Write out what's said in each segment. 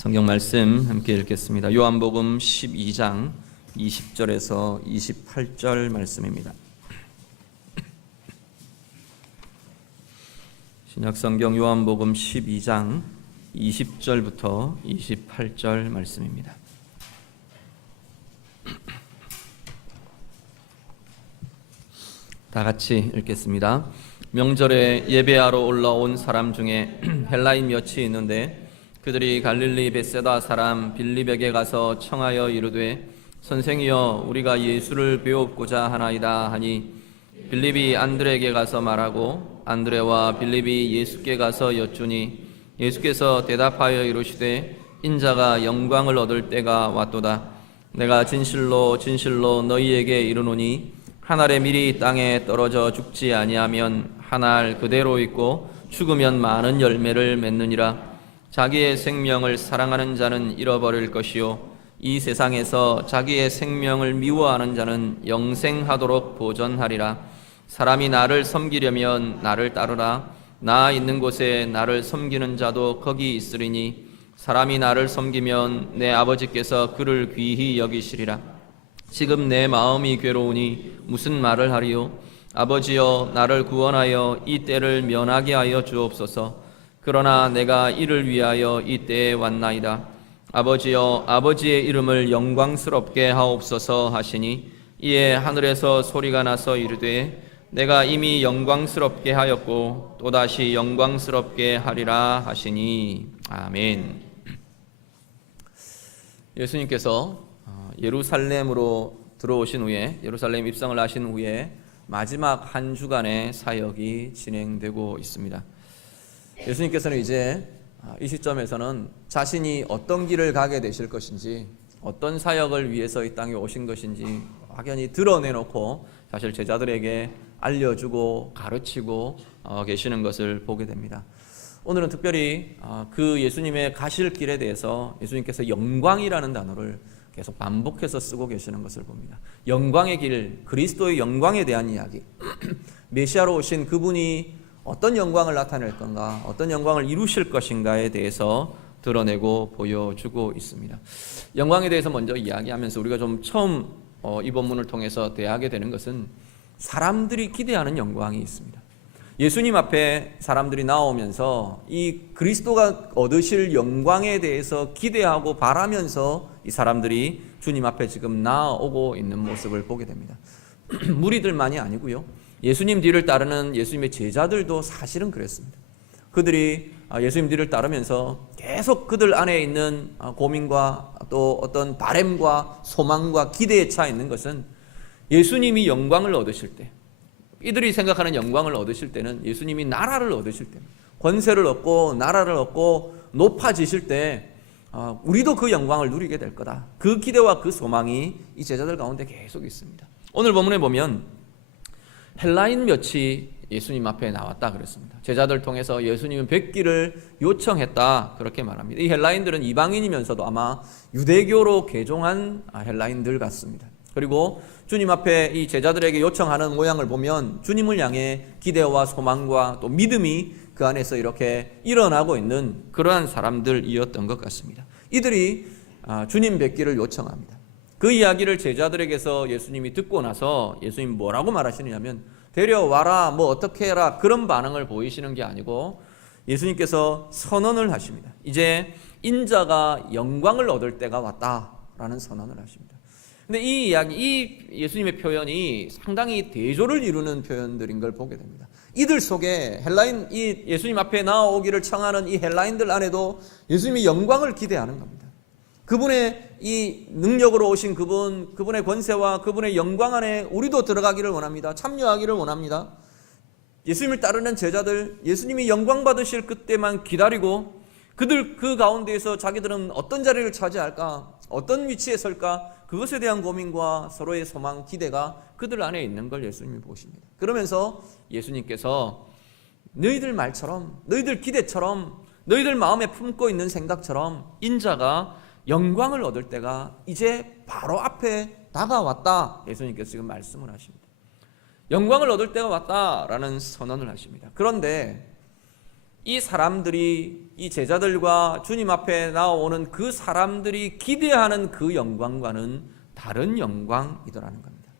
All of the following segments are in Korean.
성경 말씀 함께 읽겠습니다. 요한복음 12장 20절에서 28절 말씀입니다. 신약성경 요한복음 12장 20절부터 28절 말씀입니다. 다 같이 읽겠습니다. 명절에 예배하러 올라온 사람 중에 헬라인 몇이 있는데 그들이 갈릴리 벳세다 사람 빌립에게 가서 청하여 이르되 선생이여 우리가 예수를 배웁고자 하나이다 하니 빌립이 안드레에게 가서 말하고 안드레와 빌립이 예수께 가서 여쭈니 예수께서 대답하여 이르시되 인자가 영광을 얻을 때가 왔도다. 내가 진실로 진실로 너희에게 이르노니 한 알의 밀이 땅에 떨어져 죽지 아니하면 한 알 그대로 있고 죽으면 많은 열매를 맺느니라. 자기의 생명을 사랑하는 자는 잃어버릴 것이요 이 세상에서 자기의 생명을 미워하는 자는 영생하도록 보존하리라. 사람이 나를 섬기려면 나를 따르라. 나 있는 곳에 나를 섬기는 자도 거기 있으리니 사람이 나를 섬기면 내 아버지께서 그를 귀히 여기시리라. 지금 내 마음이 괴로우니 무슨 말을 하리요? 아버지여 나를 구원하여 이 때를 면하게 하여 주옵소서. 그러나 내가 이를 위하여 이 때에 왔나이다. 아버지여 아버지의 이름을 영광스럽게 하옵소서 하시니 이에 하늘에서 소리가 나서 이르되 내가 이미 영광스럽게 하였고 또다시 영광스럽게 하리라 하시니 아멘. 예수님께서 예루살렘으로 들어오신 후에 예루살렘 입성을 하신 후에 마지막 한 주간의 사역이 진행되고 있습니다. 예수님께서는 이제 이 시점에서는 자신이 어떤 길을 가게 되실 것인지 어떤 사역을 위해서 이 땅에 오신 것인지 확연히 드러내놓고 사실 제자들에게 알려주고 가르치고 계시는 것을 보게 됩니다. 오늘은 특별히 그 예수님의 가실 길에 대해서 예수님께서 영광이라는 단어를 계속 반복해서 쓰고 계시는 것을 봅니다. 영광의 길, 그리스도의 영광에 대한 이야기. 메시아로 오신 그분이 어떤 영광을 나타낼 건가, 어떤 영광을 이루실 것인가에 대해서 드러내고 보여주고 있습니다. 영광에 대해서 먼저 이야기하면서 우리가 좀 처음 이 본문을 통해서 대하게 되는 것은 사람들이 기대하는 영광이 있습니다. 예수님 앞에 사람들이 나오면서 이 그리스도가 얻으실 영광에 대해서 기대하고 바라면서 이 사람들이 주님 앞에 지금 나오고 있는 모습을 보게 됩니다. 무리들만이 아니고요. 예수님 뒤를 따르는 예수님의 제자들도 사실은 그랬습니다. 그들이 예수님 뒤를 따르면서 계속 그들 안에 있는 고민과 또 어떤 바램과 소망과 기대에 차 있는 것은 예수님이 영광을 얻으실 때, 이들이 생각하는 영광을 얻으실 때는 예수님이 나라를 얻으실 때, 권세를 얻고 나라를 얻고 높아지실 때 우리도 그 영광을 누리게 될 거다. 그 기대와 그 소망이 이 제자들 가운데 계속 있습니다. 오늘 본문에 보면 헬라인 몇이 예수님 앞에 나왔다 그랬습니다. 제자들 통해서 예수님은 뵙기를 요청했다 그렇게 말합니다. 이 헬라인들은 이방인이면서도 아마 유대교로 개종한 헬라인들 같습니다. 그리고 주님 앞에 이 제자들에게 요청하는 모양을 보면 주님을 향해 기대와 소망과 또 믿음이 그 안에서 이렇게 일어나고 있는 그러한 사람들이었던 것 같습니다. 이들이 주님 뵙기를 요청합니다. 그 이야기를 제자들에게서 예수님이 듣고 나서 예수님 뭐라고 말하시느냐면 데려와라 뭐 어떻게 해라 그런 반응을 보이시는 게 아니고 예수님께서 선언을 하십니다. 이제 인자가 영광을 얻을 때가 왔다라는 선언을 하십니다. 근데 이 이야기, 이 예수님의 표현이 상당히 대조를 이루는 표현들인 걸 보게 됩니다. 이들 속에 헬라인, 이 예수님 앞에 나오기를 청하는 이 헬라인들 안에도 예수님의 영광을 기대하는 겁니다. 그분의 이 능력으로 오신 그분의 권세와 그분의 영광 안에 우리도 들어가기를 원합니다. 참여하기를 원합니다. 예수님을 따르는 제자들, 예수님이 영광 받으실 그때만 기다리고 그들 그 가운데에서 자기들은 어떤 자리를 차지할까, 어떤 위치에 설까, 그것에 대한 고민과 서로의 소망, 기대가 그들 안에 있는 걸 예수님이 보십니다. 그러면서 예수님께서 너희들 말처럼, 너희들 기대처럼, 너희들 마음에 품고 있는 생각처럼 인자가 영광을 얻을 때가 이제 바로 앞에 다가왔다. 예수님께서 지금 말씀을 하십니다. 영광을 얻을 때가 왔다라는 선언을 하십니다. 그런데 이 사람들이, 이 제자들과 주님 앞에 나오는 그 사람들이 기대하는 그 영광과는 다른 영광이더라는 겁니다.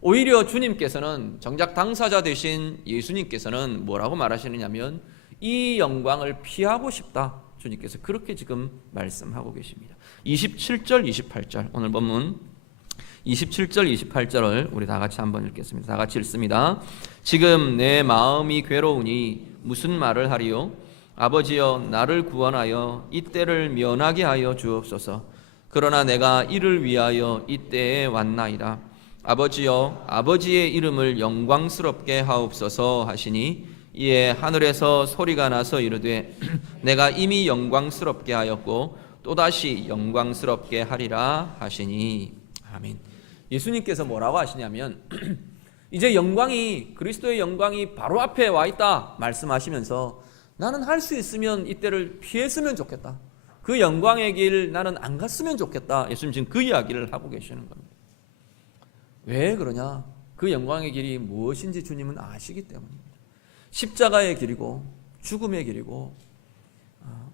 오히려 주님께서는, 정작 당사자 되신 예수님께서는 뭐라고 말하시느냐면 이 영광을 피하고 싶다, 주님께서 그렇게 지금 말씀하고 계십니다. 27절 28절 오늘 본문 27절 28절을 우리 다 같이 한번 읽겠습니다. 다 같이 읽습니다. 지금 내 마음이 괴로우니 무슨 말을 하리요? 아버지여, 나를 구원하여 이때를 면하게 하여 주옵소서. 그러나 내가 이를 위하여 이때에 왔나이다. 아버지여, 아버지의 이름을 영광스럽게 하옵소서 하시니 이에 하늘에서 소리가 나서 이르되 내가 이미 영광스럽게 하였고 또다시 영광스럽게 하리라 하시니. 아멘. 예수님께서 뭐라고 하시냐면 이제 영광이, 그리스도의 영광이 바로 앞에 와 있다 말씀하시면서 나는 할 수 있으면 이때를 피했으면 좋겠다, 그 영광의 길 나는 안 갔으면 좋겠다, 예수님 지금 그 이야기를 하고 계시는 겁니다. 왜 그러냐? 그 영광의 길이 무엇인지 주님은 아시기 때문입니다. 십자가의 길이고 죽음의 길이고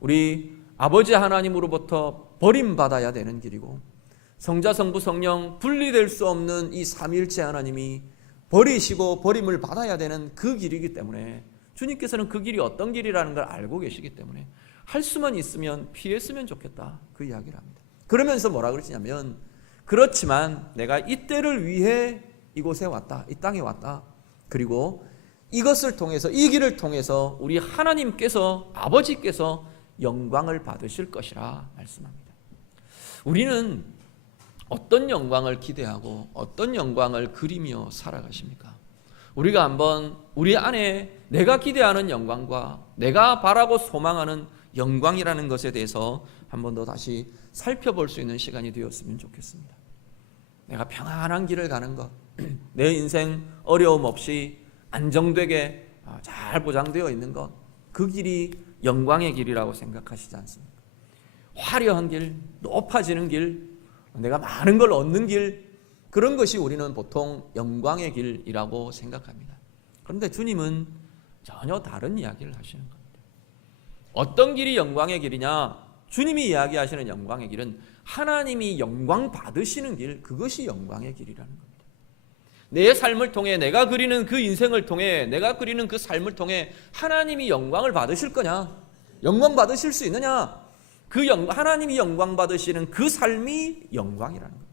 우리 아버지 하나님으로부터 버림받아야 되는 길이고 성자 성부 성령 분리될 수 없는 이 삼위일체 하나님이 버리시고 버림을 받아야 되는 그 길이기 때문에 주님께서는 그 길이 어떤 길이라는 걸 알고 계시기 때문에 할 수만 있으면 피했으면 좋겠다, 그 이야기를 합니다. 그러면서 뭐라 그러시냐면 그렇지만 내가 이때를 위해 이곳에 왔다, 이 땅에 왔다, 그리고 이것을 통해서, 이 길을 통해서 우리 하나님께서, 아버지께서 영광을 받으실 것이라 말씀합니다. 우리는 어떤 영광을 기대하고 어떤 영광을 그리며 살아가십니까? 우리가 한번 우리 안에 내가 기대하는 영광과 내가 바라고 소망하는 영광이라는 것에 대해서 한 번 더 다시 살펴볼 수 있는 시간이 되었으면 좋겠습니다. 내가 평안한 길을 가는 것, 내 인생 어려움 없이 안정되게 잘 보장되어 있는 것, 그 길이 영광의 길이라고 생각하시지 않습니까? 화려한 길, 높아지는 길, 내가 많은 걸 얻는 길, 그런 것이 우리는 보통 영광의 길이라고 생각합니다. 그런데 주님은 전혀 다른 이야기를 하시는 겁니다. 어떤 길이 영광의 길이냐? 주님이 이야기하시는 영광의 길은 하나님이 영광 받으시는 길, 그것이 영광의 길이라는 겁니다. 내 삶을 통해, 내가 그리는 그 인생을 통해, 내가 그리는 그 삶을 통해 하나님이 영광을 받으실 거냐? 영광 받으실 수 있느냐? 하나님이 영광 받으시는 그 삶이 영광이라는 겁니다.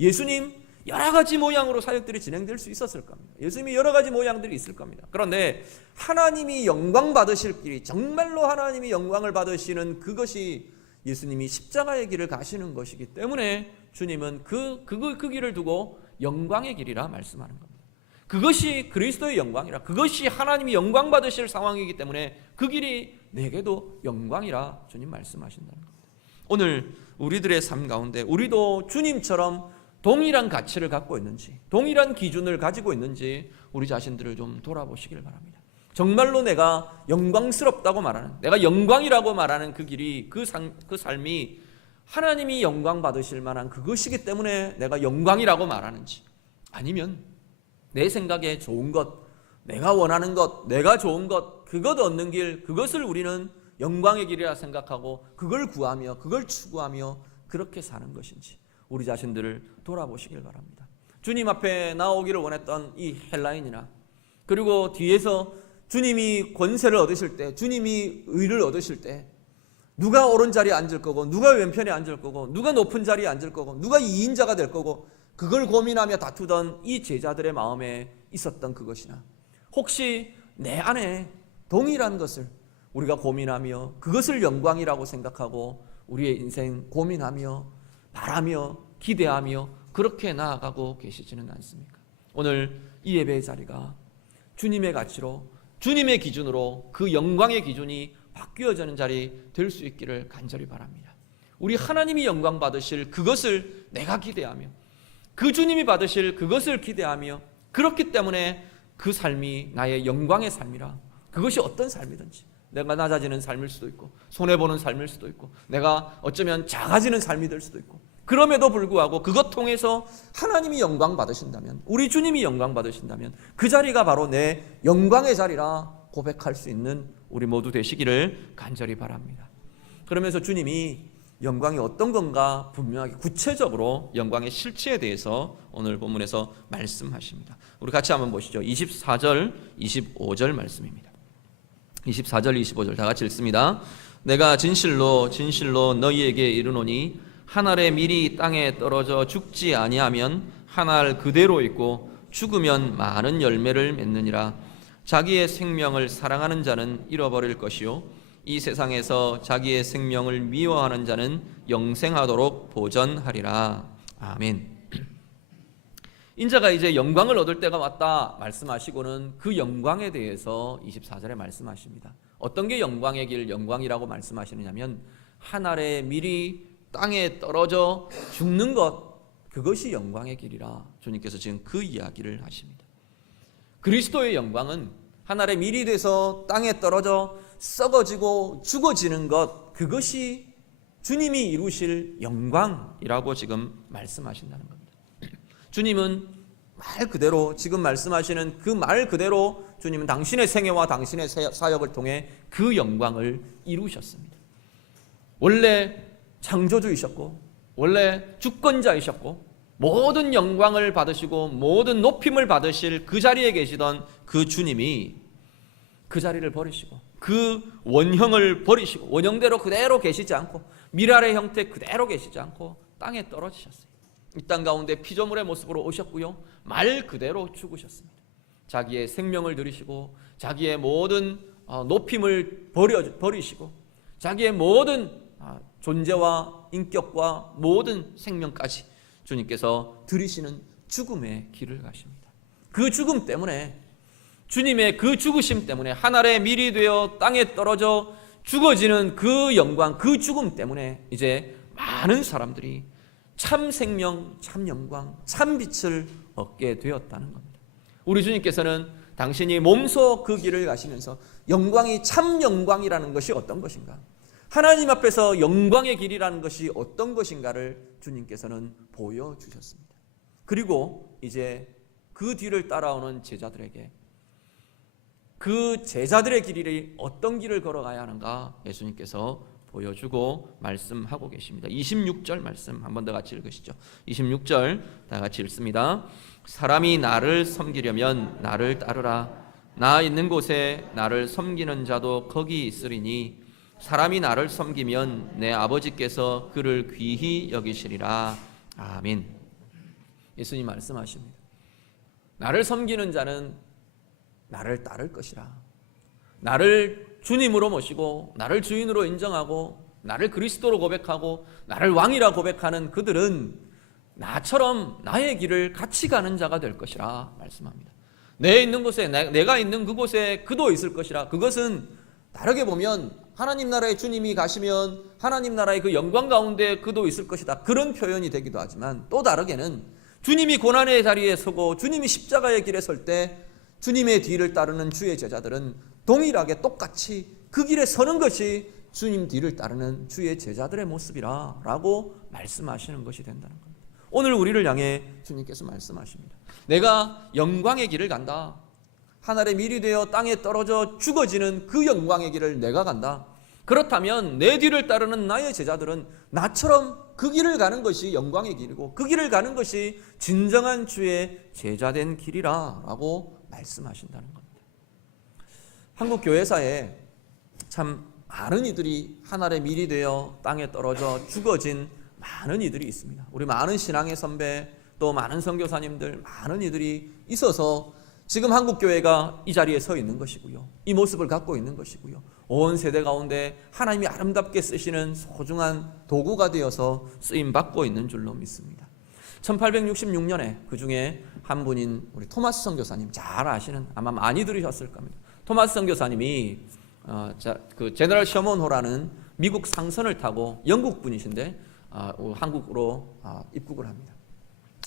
예수님 여러 가지 모양으로 사역들이 진행될 수 있었을 겁니다. 예수님이 여러 가지 모양들이 있을 겁니다. 그런데 하나님이 영광 받으실 길이, 정말로 하나님이 영광을 받으시는 그것이 예수님이 십자가의 길을 가시는 것이기 때문에 주님은 그 길을 두고 영광의 길이라 말씀하는 겁니다. 그것이 그리스도의 영광이라, 그것이 하나님이 영광 받으실 상황이기 때문에 그 길이 내게도 영광이라 주님 말씀하신다는 겁니다. 오늘 우리들의 삶 가운데 우리도 주님처럼 동일한 가치를 갖고 있는지, 동일한 기준을 가지고 있는지 우리 자신들을 좀 돌아보시길 바랍니다. 정말로 내가 영광스럽다고 말하는, 내가 영광이라고 말하는 그 길이, 그 삶이 하나님이 영광 받으실 만한 그것이기 때문에 내가 영광이라고 말하는지, 아니면 내 생각에 좋은 것, 내가 원하는 것, 내가 좋은 것, 그것 얻는 길, 그것을 우리는 영광의 길이라 생각하고 그걸 구하며 그걸 추구하며 그렇게 사는 것인지 우리 자신들을 돌아보시길 바랍니다. 주님 앞에 나오기를 원했던 이 헬라인이나, 그리고 뒤에서 주님이 권세를 얻으실 때, 주님이 의를 얻으실 때 누가 옳은 자리에 앉을 거고, 누가 왼편에 앉을 거고, 누가 높은 자리에 앉을 거고, 누가 이인자가 될 거고, 그걸 고민하며 다투던 이 제자들의 마음에 있었던 그것이나, 혹시 내 안에 동일한 것을 우리가 고민하며 그것을 영광이라고 생각하고 우리의 인생 고민하며 바라며 기대하며 그렇게 나아가고 계시지는 않습니까? 오늘 이 예배의 자리가 주님의 가치로, 주님의 기준으로 그 영광의 기준이 바뀌어지는 자리 될 수 있기를 간절히 바랍니다. 우리 하나님이 영광 받으실 그것을 내가 기대하며, 그 주님이 받으실 그것을 기대하며, 그렇기 때문에 그 삶이 나의 영광의 삶이라, 그것이 어떤 삶이든지, 내가 낮아지는 삶일 수도 있고 손해보는 삶일 수도 있고 내가 어쩌면 작아지는 삶이 될 수도 있고, 그럼에도 불구하고 그것 통해서 하나님이 영광 받으신다면, 우리 주님이 영광 받으신다면 그 자리가 바로 내 영광의 자리라 고백할 수 있는 우리 모두 되시기를 간절히 바랍니다. 그러면서 주님이 영광이 어떤 건가 분명하게 구체적으로 영광의 실체에 대해서 오늘 본문에서 말씀하십니다. 우리 같이 한번 보시죠. 24절, 25절 말씀입니다. 24절, 25절 다 같이 읽습니다. 내가 진실로 진실로 너희에게 이르노니 한 알의 밀이 땅에 떨어져 죽지 아니하면 한 알 그대로 있고 죽으면 많은 열매를 맺느니라. 자기의 생명을 사랑하는 자는 잃어버릴 것이요 이 세상에서 자기의 생명을 미워하는 자는 영생하도록 보전하리라. 아멘. 인자가 이제 영광을 얻을 때가 왔다 말씀하시고는 그 영광에 대해서 24절에 말씀하십니다. 어떤 게 영광의 길, 영광이라고 말씀하시느냐면 한 알의 밀이 땅에 떨어져 죽는 것, 그것이 영광의 길이라 주님께서 지금 그 이야기를 하십니다. 그리스도의 영광은 한 알의 밀이 돼서 땅에 떨어져 썩어지고 죽어지는 것, 그것이 주님이 이루실 영광이라고 지금 말씀하신다는 겁니다. 주님은 말 그대로 지금 말씀하시는 그 말 그대로 주님은 당신의 생애와 당신의 사역을 통해 그 영광을 이루셨습니다. 원래 창조주이셨고 원래 주권자이셨고 모든 영광을 받으시고 모든 높임을 받으실 그 자리에 계시던 그 주님이 그 자리를 버리시고 그 원형을 버리시고 원형대로 그대로 계시지 않고 미랄의 형태 그대로 계시지 않고 땅에 떨어지셨어요. 이 땅 가운데 피조물의 모습으로 오셨고요, 말 그대로 죽으셨습니다. 자기의 생명을 들이시고 자기의 모든 높임을 버리시고 자기의 모든 존재와 인격과 모든 생명까지 주님께서 들이시는 죽음의 길을 가십니다. 그 죽음 때문에, 주님의 그 죽으심 때문에 한 알의 밀이 되어 땅에 떨어져 죽어지는 그 영광, 그 죽음 때문에 이제 많은 사람들이 참 생명, 참 영광, 참 빛을 얻게 되었다는 겁니다. 우리 주님께서는 당신이 몸소 그 길을 가시면서 영광이 참 영광이라는 것이 어떤 것인가, 하나님 앞에서 영광의 길이라는 것이 어떤 것인가를 주님께서는 보여주셨습니다. 그리고 이제 그 뒤를 따라오는 제자들에게 그 제자들의 길이 어떤 길을 걸어가야 하는가 예수님께서 보여주고 말씀하고 계십니다. 26절 말씀 한 번 더 같이 읽으시죠. 26절 다 같이 읽습니다. 사람이 나를 섬기려면 나를 따르라. 나 있는 곳에 나를 섬기는 자도 거기 있으리니 사람이 나를 섬기면 내 아버지께서 그를 귀히 여기시리라. 아멘. 예수님 말씀하십니다. 나를 섬기는 자는 나를 따를 것이라. 나를 주님으로 모시고 나를 주인으로 인정하고 나를 그리스도로 고백하고 나를 왕이라 고백하는 그들은 나처럼 나의 길을 같이 가는 자가 될 것이라 말씀합니다. 내 있는 곳에, 내가 있는 그곳에 그도 있을 것이라. 그것은 다르게 보면 하나님 나라의 주님이 가시면 하나님 나라의 그 영광 가운데 그도 있을 것이다, 그런 표현이 되기도 하지만, 또 다르게는 주님이 고난의 자리에 서고 주님이 십자가의 길에 설 때 주님의 뒤를 따르는 주의 제자들은 동일하게 똑같이 그 길에 서는 것이 주님 뒤를 따르는 주의 제자들의 모습이라 라고 말씀하시는 것이 된다는 겁니다. 오늘 우리를 향해 주님께서 말씀하십니다. 내가 영광의 길을 간다. 하늘의 밀이 되어 땅에 떨어져 죽어지는 그 영광의 길을 내가 간다. 그렇다면 내 뒤를 따르는 나의 제자들은 나처럼 그 길을 가는 것이 영광의 길이고 그 길을 가는 것이 진정한 주의 제자된 길이라 라고 말씀하신다는 겁니다. 한국 교회사에 참 많은 이들이 하늘의 밀이 되어 땅에 떨어져 죽어진 많은 이들이 있습니다. 우리 많은 신앙의 선배, 또 많은 선교사님들, 많은 이들이 있어서 지금 한국교회가 이 자리에 서 있는 것이고요, 이 모습을 갖고 있는 것이고요, 온 세대 가운데 하나님이 아름답게 쓰시는 소중한 도구가 되어서 쓰임받고 있는 줄로 믿습니다. 1866년에 그 중에 한 분인 우리 토마스 선교사님, 잘 아시는, 아마 많이 들으셨을 겁니다. 토마스 선교사님이 그 제너럴 셔먼호라는 미국 상선을 타고, 영국 분이신데 한국으로 입국을 합니다.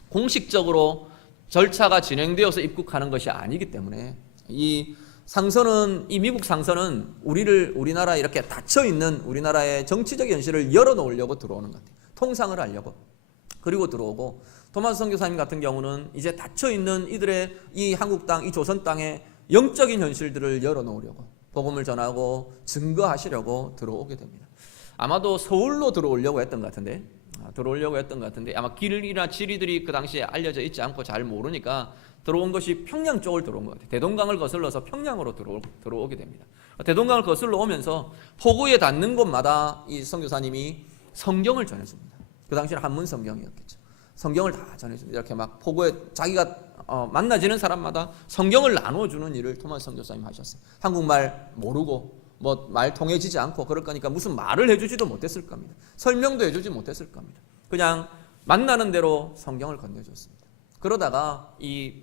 공식적으로 절차가 진행되어서 입국하는 것이 아니기 때문에 이 미국 상선은 우리나라 이렇게 닫혀 있는 우리나라의 정치적 현실을 열어놓으려고 들어오는 것 같아요. 통상을 하려고. 그리고 들어오고, 토마스 선교사님 같은 경우는 이제 닫혀 있는 이들의 이 한국 땅, 이 조선 땅에 영적인 현실들을 열어놓으려고, 복음을 전하고 증거하시려고 들어오게 됩니다. 아마도 서울로 들어오려고 했던 것 같은데, 아마 길이나 지리들이 그 당시에 알려져 있지 않고 잘 모르니까 들어온 것이 평양 쪽을 들어온 것 같아요. 대동강을 거슬러서 평양으로 들어오게 됩니다. 대동강을 거슬러 오면서 포구에 닿는 곳마다 이 선교사님이 성경을 전해줍니다. 그 당시에는 한문 성경이었겠죠. 성경을 다 전해줍니다. 이렇게 막 포구에 자기가 만나지는 사람마다 성경을 나눠주는 일을 토마스 선교사님이 하셨어요. 한국말 모르고 말 통해지지 않고 그럴 거니까 무슨 말을 해주지도 못했을 겁니다. 설명도 해주지 못했을 겁니다. 그냥 만나는 대로 성경을 건네줬습니다. 그러다가 이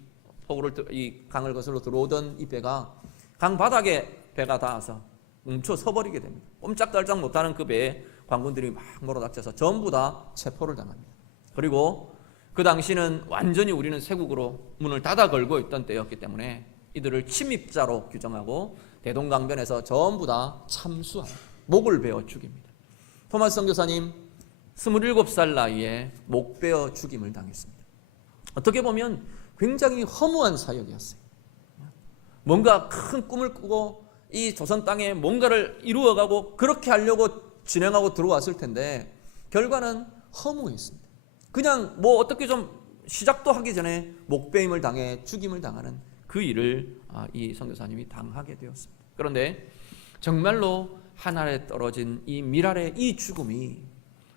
강을 거슬러 들어오던 이 배가 강 바닥에 배가 닿아서 멈춰 서버리게 됩니다. 꼼짝달짝 못하는 그 배에 관군들이 막 몰아닥쳐서 전부 다 체포를 당합니다. 그리고 그 당시는 완전히 우리는 세국으로 문을 닫아 걸고 있던 때였기 때문에 이들을 침입자로 규정하고 대동강변에서 전부 다 참수하고 목을 베어 죽입니다. 토마스 선교사님 27살 나이에 목 베어 죽임을 당했습니다. 어떻게 보면 굉장히 허무한 사역이었어요. 뭔가 큰 꿈을 꾸고 이 조선 땅에 뭔가를 이루어가고 그렇게 하려고 진행하고 들어왔을 텐데 결과는 허무했습니다. 그냥 어떻게 좀 시작도 하기 전에 목베임을 당해 죽임을 당하는 그 일을 이 선교사님이 당하게 되었습니다. 그런데 정말로 하늘에 떨어진 이 밀알의 이 죽음이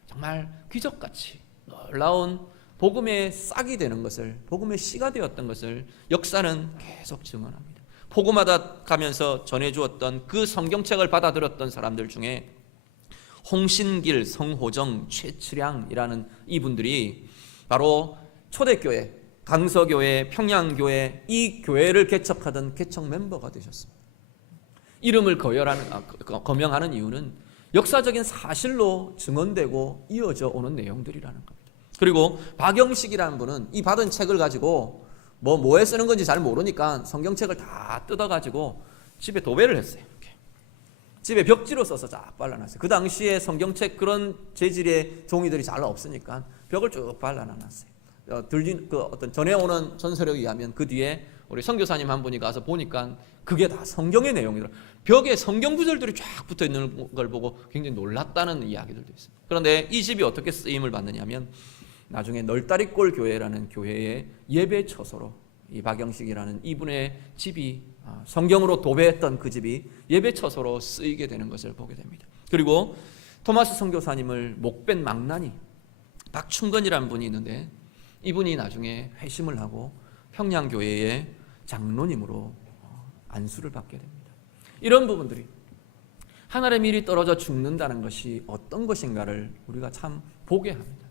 정말 기적같이 놀라운 복음의 싹이 되는 것을, 복음의 씨가 되었던 것을 역사는 계속 증언합니다. 복음하다 가면서 전해주었던 그 성경책을 받아들였던 사람들 중에 홍신길, 성호정, 최치량이라는 이분들이 바로 초대교회, 강서교회, 평양교회 이 교회를 개척하던 개척 멤버가 되셨습니다. 이름을 거명하는 이유는 역사적인 사실로 증언되고 이어져 오는 내용들이라는 겁니다. 그리고 박영식이라는 분은 이 받은 책을 가지고 뭐에 쓰는 건지 잘 모르니까 성경책을 다 뜯어가지고 집에 도배를 했어요. 이렇게. 집에 벽지로 써서 쫙 발라놨어요. 그 당시에 성경책 그런 재질의 종이들이 잘 없으니까 벽을 쭉 발라놨어요. 어떤 전해오는 전설에 의하면 그 뒤에 우리 선교사님 한 분이 가서 보니까 그게 다 성경의 내용이더라고요. 벽에 성경 구절들이 쫙 붙어 있는 걸 보고 굉장히 놀랐다는 이야기들도 있습니다. 그런데 이 집이 어떻게 쓰임을 받느냐면 나중에 널다리골 교회라는 교회의 예배 처소로 이 박영식이라는 이분의 집이 성경으로 도배했던 그 집이 예배 처소로 쓰이게 되는 것을 보게 됩니다. 그리고 토마스 선교사님을 목벤 망나니 박충건이라는 분이 있는데 이분이 나중에 회심을 하고 평양교회의 장로님으로 안수를 받게 됩니다. 이런 부분들이 하늘의 밀이 떨어져 죽는다는 것이 어떤 것인가를 우리가 참 보게 합니다.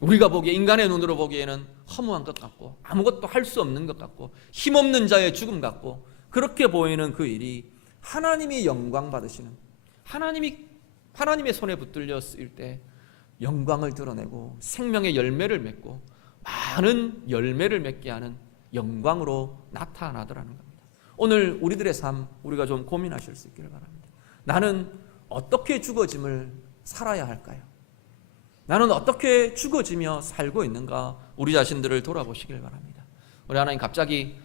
우리가 보기에 인간의 눈으로 보기에는 허무한 것 같고 아무것도 할 수 없는 것 같고 힘없는 자의 죽음 같고 그렇게 보이는 그 일이 하나님이 영광 받으시는 하나님의 손에 붙들려 쓰일 때 영광을 드러내고 생명의 열매를 맺고 많은 열매를 맺게 하는 영광으로 나타나더라는 겁니다. 오늘 우리들의 삶 우리가 좀 고민하실 수 있기를 바랍니다. 나는 어떻게 죽어짐을 살아야 할까요? 나는 어떻게 죽어지며 살고 있는가 우리 자신들을 돌아보시길 바랍니다. 우리 하나님 갑자기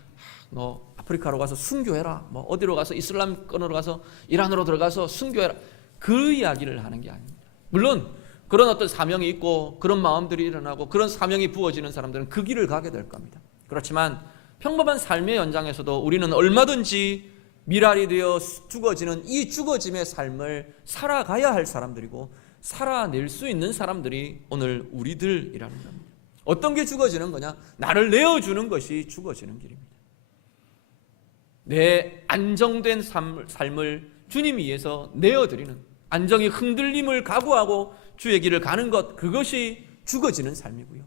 너 아프리카로 가서 순교해라, 어디로 가서 이슬람권으로 가서 이란으로 들어가서 순교해라, 그 이야기를 하는 게 아닙니다. 물론 그런 어떤 사명이 있고 그런 마음들이 일어나고 그런 사명이 부어지는 사람들은 그 길을 가게 될 겁니다. 그렇지만 평범한 삶의 연장에서도 우리는 얼마든지 미랄이 되어 죽어지는 이 죽어짐의 삶을 살아가야 할 사람들이고 살아낼 수 있는 사람들이 오늘 우리들이라는 겁니다. 어떤 게 죽어지는 거냐? 나를 내어주는 것이 죽어지는 길입니다. 내 안정된 삶을 주님 위해서 내어드리는, 안정이 흔들림을 각오하고 주의 길을 가는 것, 그것이 죽어지는 삶이고요.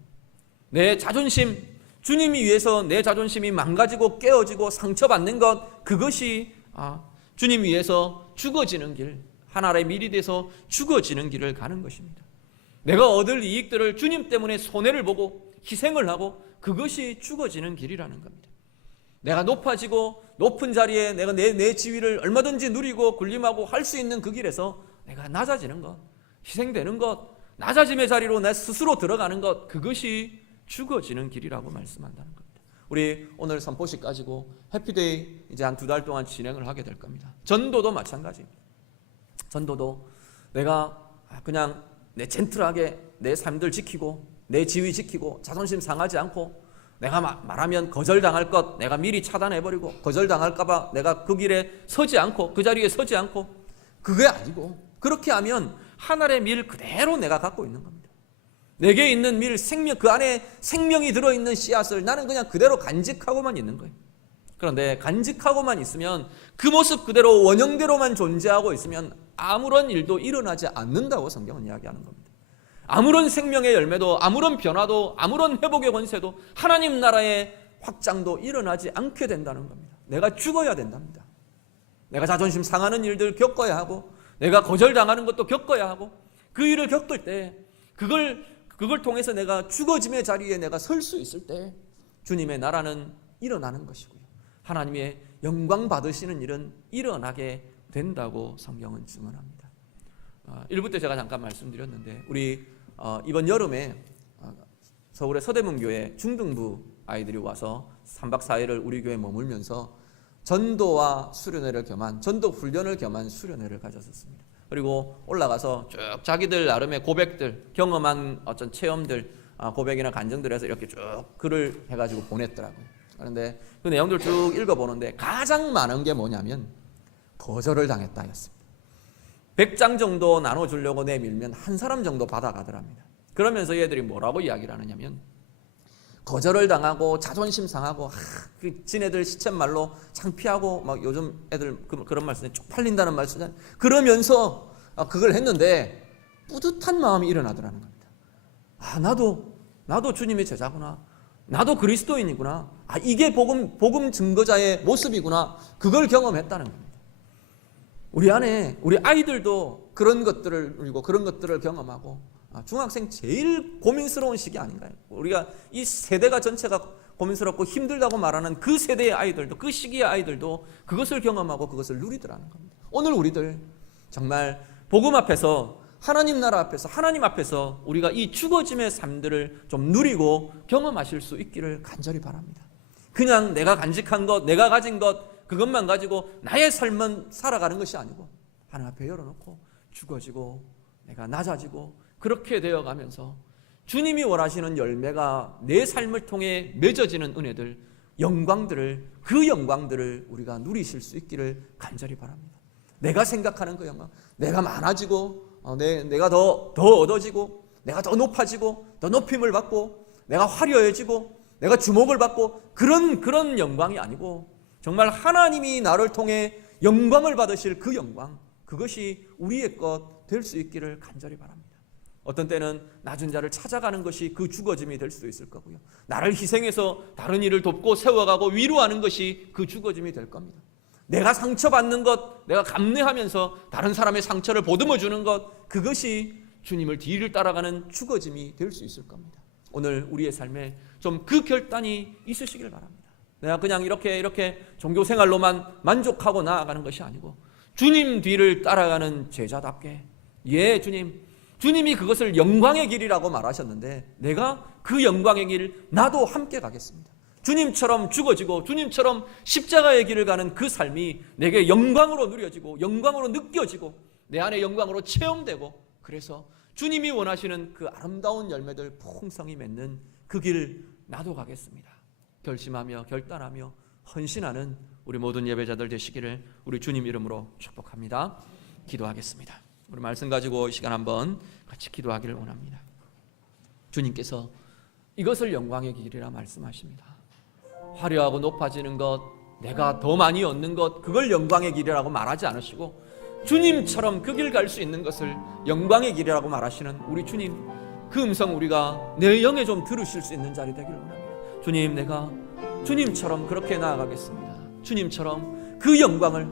내 자존심, 주님이 위해서 내 자존심이 망가지고 깨어지고 상처받는 것, 그것이 주님 위해서 죽어지는 길, 하나의 밀이 돼서 죽어지는 길을 가는 것입니다. 내가 얻을 이익들을 주님 때문에 손해를 보고 희생을 하고 그것이 죽어지는 길이라는 겁니다. 내가 높아지고 높은 자리에 내가 내 지위를 얼마든지 누리고 군림하고 할 수 있는 그 길에서 내가 낮아지는 것, 희생되는 것, 낮아짐의 자리로 내 스스로 들어가는 것, 그것이 죽어지는 길이라고 말씀한다는 겁니다. 우리 오늘 선포식 가지고 해피데이 이제 한 2달 동안 진행을 하게 될 겁니다. 전도도 마찬가지입니다. 전도도 내가 그냥 내 젠틀하게 내 삶들 지키고 내 지위 지키고 자존심 상하지 않고 내가 말하면 거절당할 것 내가 미리 차단해버리고 거절당할까봐 내가 그 길에 서지 않고 그 자리에 서지 않고 그게 아니고 그렇게 하면 하늘의 밀 그대로 내가 갖고 있는 겁니다. 내게 있는 밀 생명 그 안에 생명이 들어있는 씨앗을 나는 그냥 그대로 간직하고만 있는 거예요. 그런데 간직하고만 있으면 그 모습 그대로 원형대로만 존재하고 있으면 아무런 일도 일어나지 않는다고 성경은 이야기하는 겁니다. 아무런 생명의 열매도 아무런 변화도 아무런 회복의 권세도 하나님 나라의 확장도 일어나지 않게 된다는 겁니다. 내가 죽어야 된답니다. 내가 자존심 상하는 일들 겪어야 하고 내가 거절당하는 것도 겪어야 하고 그 일을 겪을 때 그걸 통해서 내가 죽어짐의 자리에 내가 설 수 있을 때 주님의 나라는 일어나는 것이고요. 하나님의 영광 받으시는 일은 일어나게 된다고 성경은 증언합니다. 1부 때 제가 잠깐 말씀드렸는데 우리 이번 여름에 서울의 서대문교회 중등부 아이들이 와서 3박 4일을 우리 교회에 머물면서 전도와 수련회를 겸한 전도 훈련을 겸한 수련회를 가졌었습니다. 그리고 올라가서 쭉 자기들 나름의 고백들 경험한 어떤 체험들 고백이나 간증들에서 이렇게 쭉 글을 해가지고 보냈더라고요. 그런데 그 내용들 쭉 읽어보는데 가장 많은 게 뭐냐면 거절을 당했다 였습니다. 100장 정도 나눠주려고 내밀면 한 사람 정도 받아가더랍니다. 그러면서 얘들이 뭐라고 이야기를 하느냐면 거절을 당하고 자존심 상하고 그 지네들 시쳇말로 창피하고 막 요즘 애들 그런 말 쓰네 쪽팔린다는 말 쓰잖아요. 그러면서 그걸 했는데 뿌듯한 마음이 일어나더라는 겁니다. 나도 주님의 제자구나. 나도 그리스도인이구나. 이게 복음 증거자의 모습이구나. 그걸 경험했다는 겁니다. 우리 안에 우리 아이들도 그런 것들을 누리고 그런 것들을 경험하고 중학생 제일 고민스러운 시기 아닌가요? 우리가 이 세대가 전체가 고민스럽고 힘들다고 말하는 그 세대의 아이들도 그 시기의 아이들도 그것을 경험하고 그것을 누리더라는 겁니다. 오늘 우리들 정말 복음 앞에서 하나님 나라 앞에서 하나님 앞에서 우리가 이 죽어짐의 삶들을 좀 누리고 경험하실 수 있기를 간절히 바랍니다. 그냥 내가 간직한 것 내가 가진 것 그것만 가지고 나의 삶은 살아가는 것이 아니고 하나님 앞에 열어놓고 죽어지고 내가 낮아지고 그렇게 되어가면서 주님이 원하시는 열매가 내 삶을 통해 맺어지는 은혜들 그 영광들을 우리가 누리실 수 있기를 간절히 바랍니다. 내가 생각하는 그 영광 내가 많아지고 내가 더 얻어지고 내가 더 높아지고 더 높임을 받고 내가 화려해지고 내가 주목을 받고 그런 영광이 아니고 정말 하나님이 나를 통해 영광을 받으실 그 영광 그것이 우리의 것 될 수 있기를 간절히 바랍니다. 어떤 때는 낮은 자를 찾아가는 것이 그 죽어짐이 될 수도 있을 거고요. 나를 희생해서 다른 일을 돕고 세워가고 위로하는 것이 그 죽어짐이 될 겁니다. 내가 상처받는 것 내가 감내하면서 다른 사람의 상처를 보듬어 주는 것 그것이 주님을 뒤를 따라가는 죽어짐이 될 수 있을 겁니다. 오늘 우리의 삶에 좀 그 결단이 있으시길 바랍니다. 내가 그냥 이렇게 종교 생활로만 만족하고 나아가는 것이 아니고 주님 뒤를 따라가는 제자답게 주님이 그것을 영광의 길이라고 말하셨는데 내가 그 영광의 길 나도 함께 가겠습니다. 주님처럼 죽어지고 주님처럼 십자가의 길을 가는 그 삶이 내게 영광으로 누려지고 영광으로 느껴지고 내 안에 영광으로 체험되고 그래서 주님이 원하시는 그 아름다운 열매들 풍성히 맺는 그 길 나도 가겠습니다. 결심하며 결단하며 헌신하는 우리 모든 예배자들 되시기를 우리 주님 이름으로 축복합니다. 기도하겠습니다. 우리 말씀 가지고 이 시간 한번 같이 기도하기를 원합니다. 주님께서 이것을 영광의 길이라 말씀하십니다. 화려하고 높아지는 것, 내가 더 많이 얻는 것, 그걸 영광의 길이라고 말하지 않으시고 주님처럼 그 길 갈 수 있는 것을 영광의 길이라고 말하시는 우리 주님, 그 음성 우리가 내 영에 좀 들으실 수 있는 자리 되기를 원합니다. 주님, 내가 주님처럼 그렇게 나아가겠습니다. 주님처럼 그 영광을,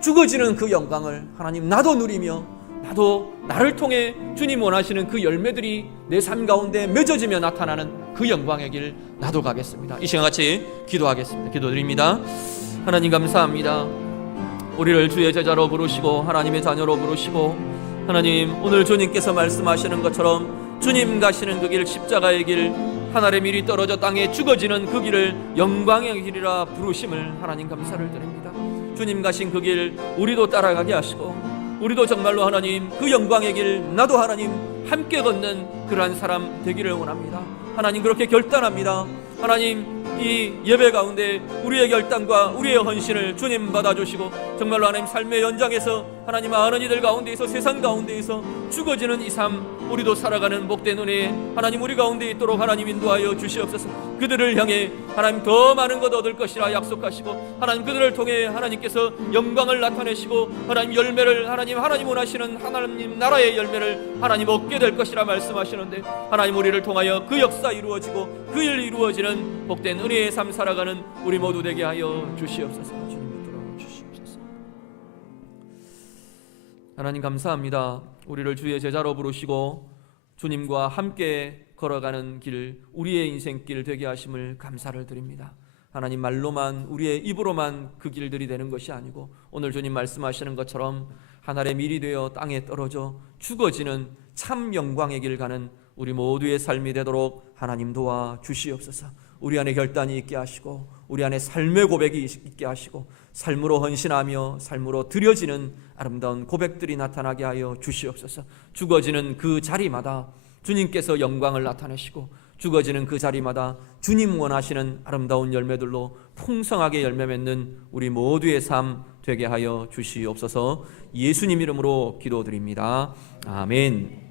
죽어지는 그 영광을 하나님 나도 누리며 나도 나를 통해 주님 원하시는 그 열매들이 내 삶 가운데 맺어지며 나타나는 그 영광의 길 나도 가겠습니다. 이 시간 같이 기도하겠습니다. 기도드립니다. 하나님 감사합니다. 우리를 주의 제자로 부르시고 하나님의 자녀로 부르시고 하나님 오늘 주님께서 말씀하시는 것처럼 주님 가시는 그 길 십자가의 길 하늘의 밀이 떨어져 땅에 죽어지는 그 길을 영광의 길이라 부르심을 하나님 감사를 드립니다. 주님 가신 그 길 우리도 따라가게 하시고, 우리도 정말로 하나님 그 영광의 길 나도 하나님 함께 걷는 그러한 사람 되기를 원합니다. 하나님 그렇게 결단합니다. 하나님 이 예배 가운데 우리의 결단과 우리의 헌신을 주님 받아주시고, 정말로 하나님 삶의 연장에서 하나님 많은 이들 가운데에서 세상 가운데에서 죽어지는 이 삶 우리도 살아가는 복된 은혜에 하나님 우리 가운데 있도록 하나님 인도하여 주시옵소서. 그들을 향해 하나님 더 많은 것 얻을 것이라 약속하시고, 하나님 그들을 통해 하나님께서 영광을 나타내시고 하나님 열매를 하나님 원하시는 하나님 나라의 열매를 하나님 얻게 될 것이라 말씀하시는데, 하나님 우리를 통하여 그 역사 이루어지고 그 일 이루어지는 복된 은혜의 삶 살아가는 우리 모두 되게 하여 주시옵소서. 주님 믿도록 주시옵소서. 하나님 감사합니다. 우리를 주의 제자로 부르시고 주님과 함께 걸어가는 길, 우리의 인생길 되게 하심을 감사를 드립니다. 하나님 말로만 우리의 입으로만 그 길들이 되는 것이 아니고, 오늘 주님 말씀하시는 것처럼 하늘의 밀이 되어 땅에 떨어져 죽어지는 참 영광의 길 가는 우리 모두의 삶이 되도록 하나님 도와 주시옵소서. 우리 안에 결단이 있게 하시고, 우리 안에 삶의 고백이 있게 하시고, 삶으로 헌신하며 삶으로 드려지는 아름다운 고백들이 나타나게 하여 주시옵소서. 죽어지는 그 자리마다 주님께서 영광을 나타내시고, 죽어지는 그 자리마다 주님 원하시는 아름다운 열매들로 풍성하게 열매 맺는 우리 모두의 삶 되게 하여 주시옵소서. 예수님 이름으로 기도드립니다. 아멘.